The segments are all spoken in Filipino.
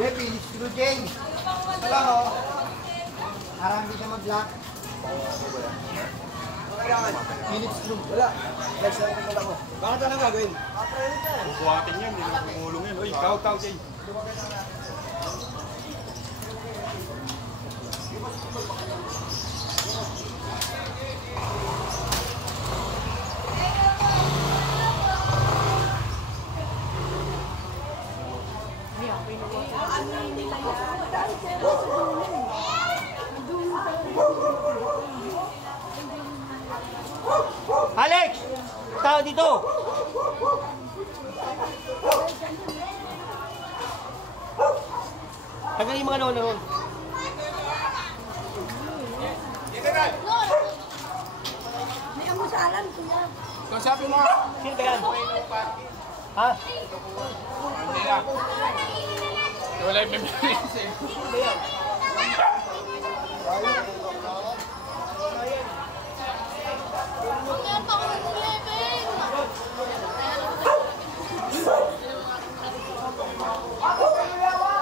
Jeppy, screw James. Wala ko. Parang hindi siya mag-lock. Minute screw. Wala. Next na ito pala ko. Bakit na lang gagawin? Bubuhatin yan, hindi naman kumulong yan. Uy, tawag, Jay. Alex! Tao dito! Tagal yung mga noon. May amusalan kuya. Kasabi mo. Sino ba yan? Ha? Hindi lang. Wala yung memories eh. Sino ba yan? Kaya pa ako nag-11.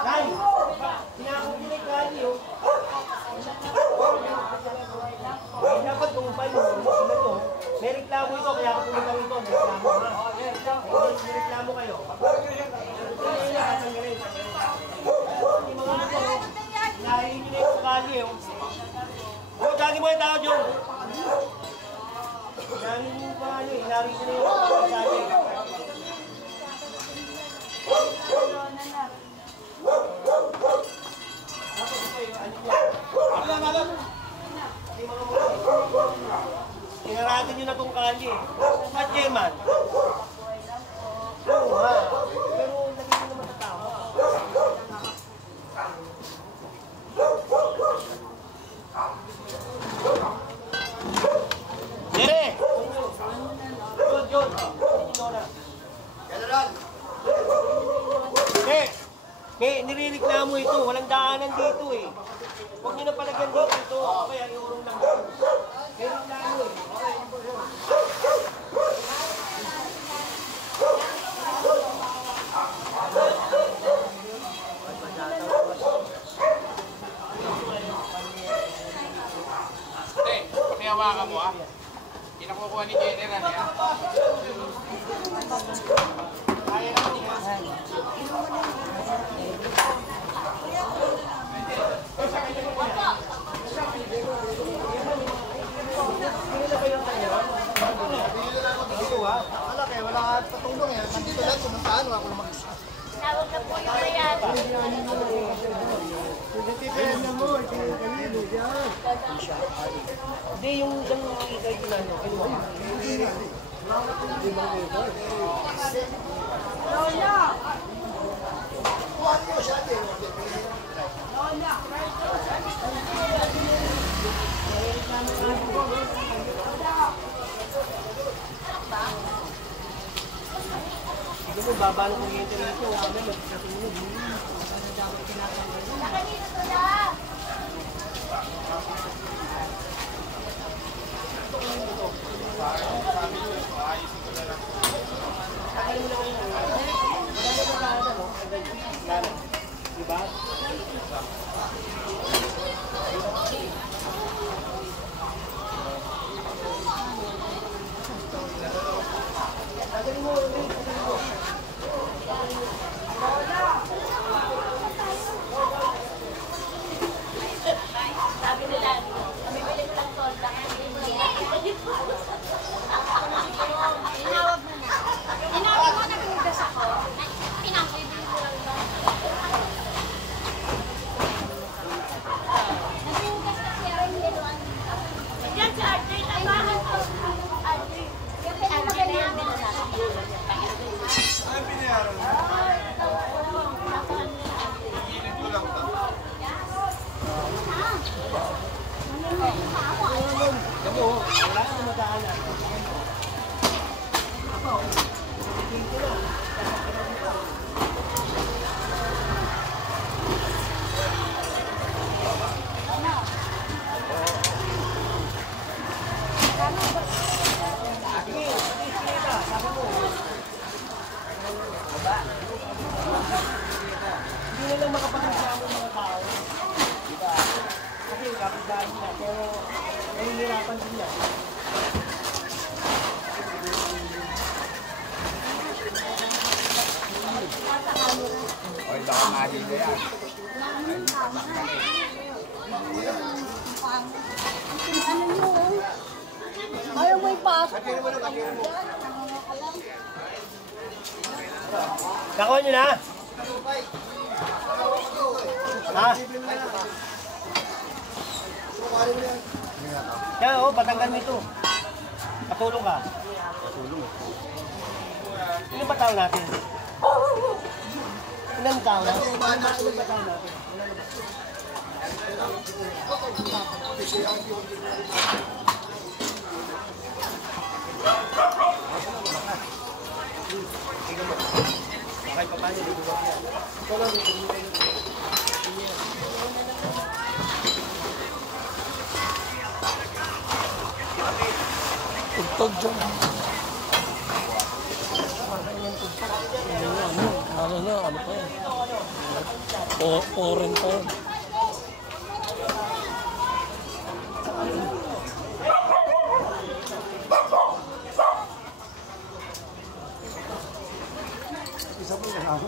Nay! Pinakakulinig ka niyo. Dapat kung pa yun, sila to. May reklamo ito, kaya ako pumunta rito. May reklamo ha. May reklamo kayo. Hindi mga ito. Nahin nyo na yung sukali eh. O, dali mo yung tao dyan. Nahin nyo yung sukali eh. Nahin nyo na yung sukali. Tinaratin nyo na itong kalye. Ba't Jeman? Oo ha. Pero lagi nyo naman sa tao. Jere! Yun. General! May nirireklamo ito. Walang daanan dito eh. Huwag nyo na palagyan dito. Ito. Kaya iurong lang dito. May reklamo eh. Hawakan mo ah. Kinakukuha ni General yan. Kaya ka niya. Wala kayo, wala ka patulong eh. Nandito lang, sumuntaan, wala ko lang mag-isa. Tawag na po yung bayan. Hindi, yung isang ikay ko na, kinuha. Lola! Hindi mo, babalo kong i-internet ko. Kami, magkakatulog. Nakanino to lang! Diba? Tagalin mo, tagalin mo. Nahihirapan din yan. Oy, baka mahilo yan. Ano nyo? Ayaw mo ipasok. Kakuha nyo na. Ha? Kaya oh, patanggal mo ito. Patulong ka. Patulong. Ilan ba tao natin? Ilan tao na? Ilan ba tao natin? Kahit pa paano, dito ba yan? Ito lang, Tugtog dyan. Ano pa yan? Foreign pa yan. Isa po na ako.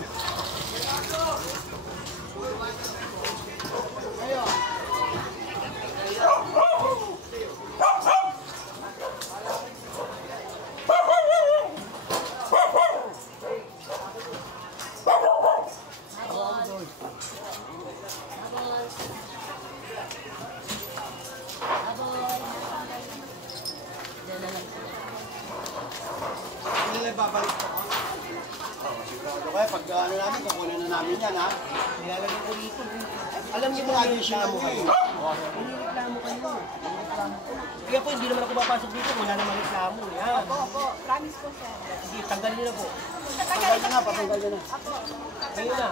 Hindi nila babalik ko. Sigurado kayo, pag ano namin, kukunin na namin yan, ha? nilalagay ko dito. Alam niyo mga reklamo kayo. Reklamo kayo. Kaya po, hindi naman ako papasok dito. Wala namang reklamo. Yan. Opo, promise po sir. Sige, tanggalin niyo na po. Patanggal ka na, patanggal ka na. Kayo na.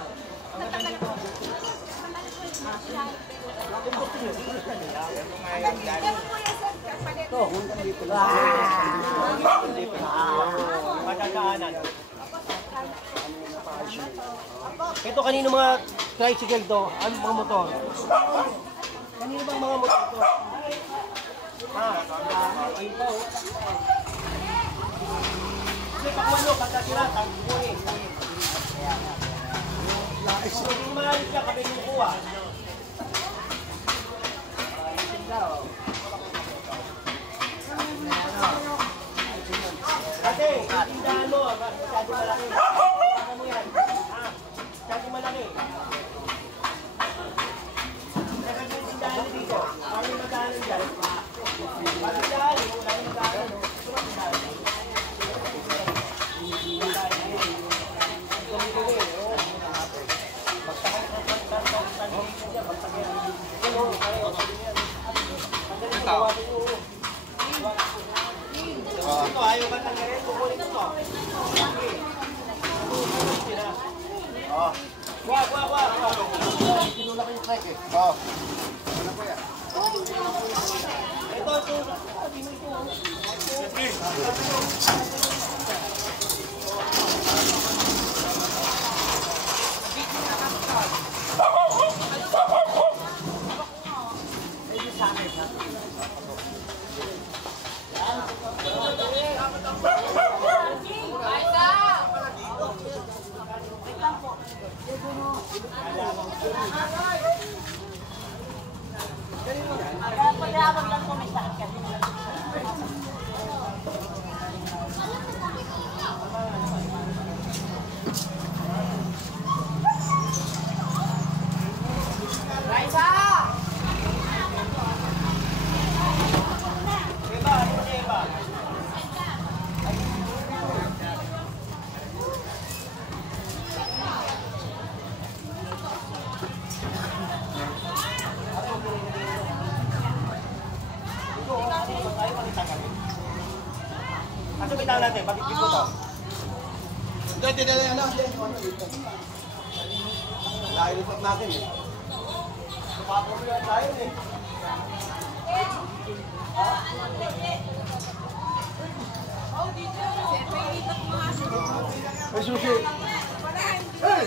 Ang ganda dito. Kung gusto niyo, sige na nila. Ito, hanggang dito lang. Matandaanan. Ito kanino mga tricycle to? Ano mga motor? Kanino bang mga motor to? Ayun pa oh. Kasi pakuha nyo, pagka sila, tanggunin. Kung hindi maalis ka, kami yung kuha. Kasi, tindahan mo, masyado malaki. Tindahan mo yan. Masyado malaki. Saka yung tindahan mo dito, parang yung magkahalan dyan. Parang tindahan, wala yung magkahalan. Ito ba tindahan? Ito, ayaw ba tanggalin? Kukunin ko to. Wag. Pinula ko yung trek eh. Oo. Ano po yan? Ito. Pagkakawag lang po may sakit kasi. Raisa! Eba, ano ba siya, Eba? Ano bitaw natin? Bakit dito to? Hindi na yan. Lailipat natin eh. Papamulan tayo eh. May susi. Hey!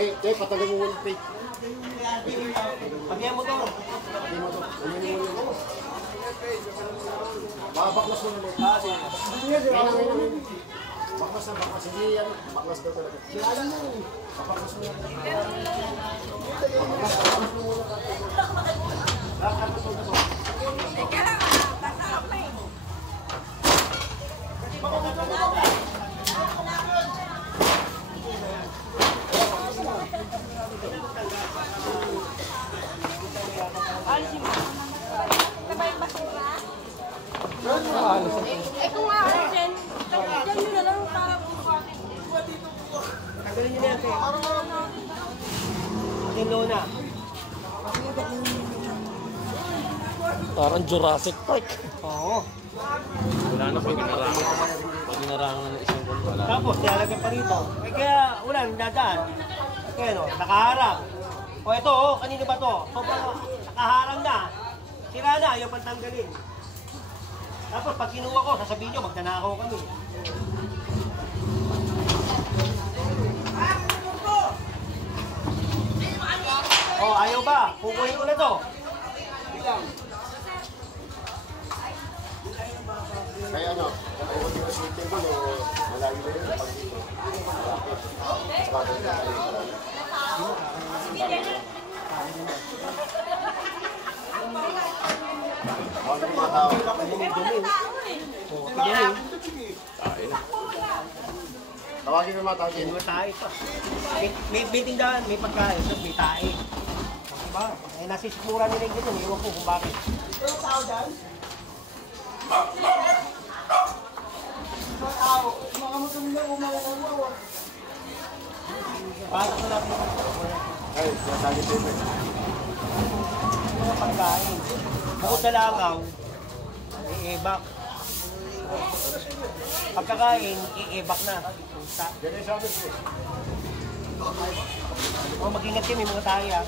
Eh, patagal mo yung pay. Pagyan mo to. Hindi mo to. Hindi mo. Babaklas mo ulit. Ngayon. Baklas na baklas. Hindi yan. Baklas daw talaga. Baklas mo ulit. Kung aalisin, dyan nyo na lang para Tanggalin niyo na yan, Te. Atin lona. Parang Jurassic Park. Oo. Wala na pag inarangan. Pag inarangan ng isang buwan, wala. Tapos, nilalagyan pa rito. Eh kaya, wala, nagdadaan. Kaya no, nakaharang. O ito, oh, kanino ba to? So, nakaharang na. Sira na, ayaw pang tanggalin. Tapos, pag kinuha ko, sasabihin nyo, magdanakaw kami. Oh, ayaw ba? Kukuhin ko na to. Kaya ano, kung hindi ko sa table o malayo na yun, pag dito. Ano yung mga tao? Tawagin mo yung mga tao din. May tae pa. May tindahan, may pagkain, tapos may tae. Diba? Eh, nasisikmura nila yung gano'n. Iwan ko kung bakit. Bakit ko natin Ay, sinasabi ko yun. mga pagkain? Bukod sa langaw, i-ebak. Pagkakain, i-ebak na. Yan yung sabi ko. O mag-ingat kayo, may mga tayo ah.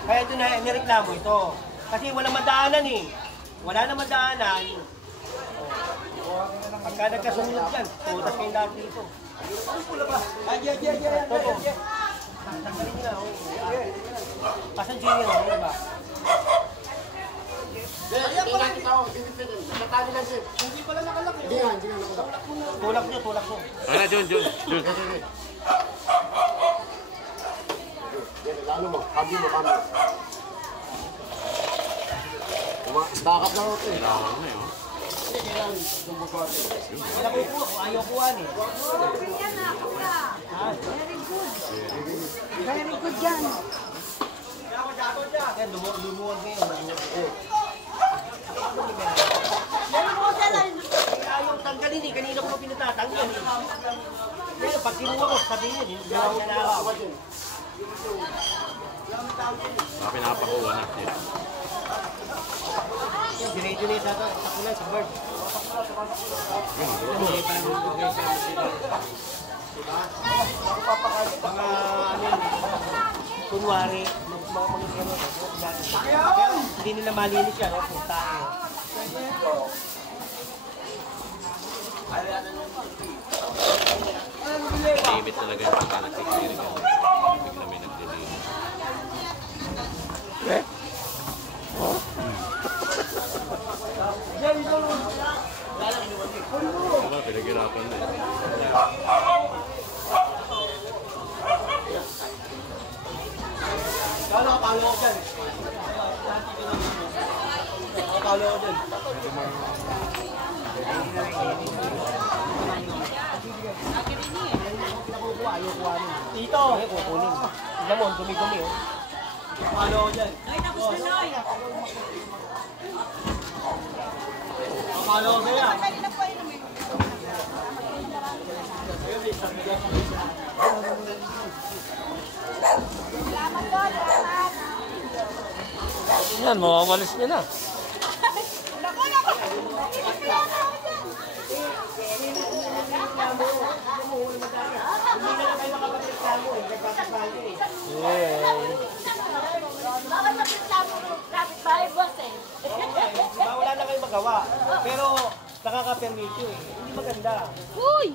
Kaya ito na, nireklamo ito. Kasi walang madaanan eh. Wala na madaanan. Pagka nagkasunod yan, tutas kayo lahat dito. Toto. Tanggalin nyo na. Pasan junior, ano ba? Tingnan kita ako, independent. Nagkatabi lang siya. Hindi pala nakalaki. Hindi nga nakalak. Tulak nyo, tulak nyo. Ano, John? Ano mo? Kami mo, kami. Stakap lang ako eh. Nakukuha ko, ayaw kuha eh. very good yan. Kaya lumuwag ngayon. Ayaw tanggalin eh, kanina ko pinatatanggal eh. Kaya pag kinuha ko, sabihin yun, hindi ako nanakaw. Mga pinapakuha na. Dinay-dinay sa kulay, sa bird. Hindi pa nagugugay sa sila. Diba? Mga ano yun, kunwari, mga ano, pero hindi nila malinis yan, kung tayo. Limit talaga yung pagka nagsikilig ako. Bigla may nagdeliver. Eh? Diba, pinaghirapan na eh. Kaya nakapalo ko dyan. Nakapalo ko dyan. Ayaw kuha nun. Dito! Ay, kukunin. Tignan mo, dumi-dumi oh. Nakapalo ko dyan. Nakapalo ko sa'yo. Yan, mawawalis niya na. Hindi na lang kayo makapagreklamo eh. Nagpapasahan ko eh. Bakit magreklamo rapid bahay boss eh? Diba, wala na kayo magawa. Pero nakaka-permit yun eh. Hindi maganda. Uy!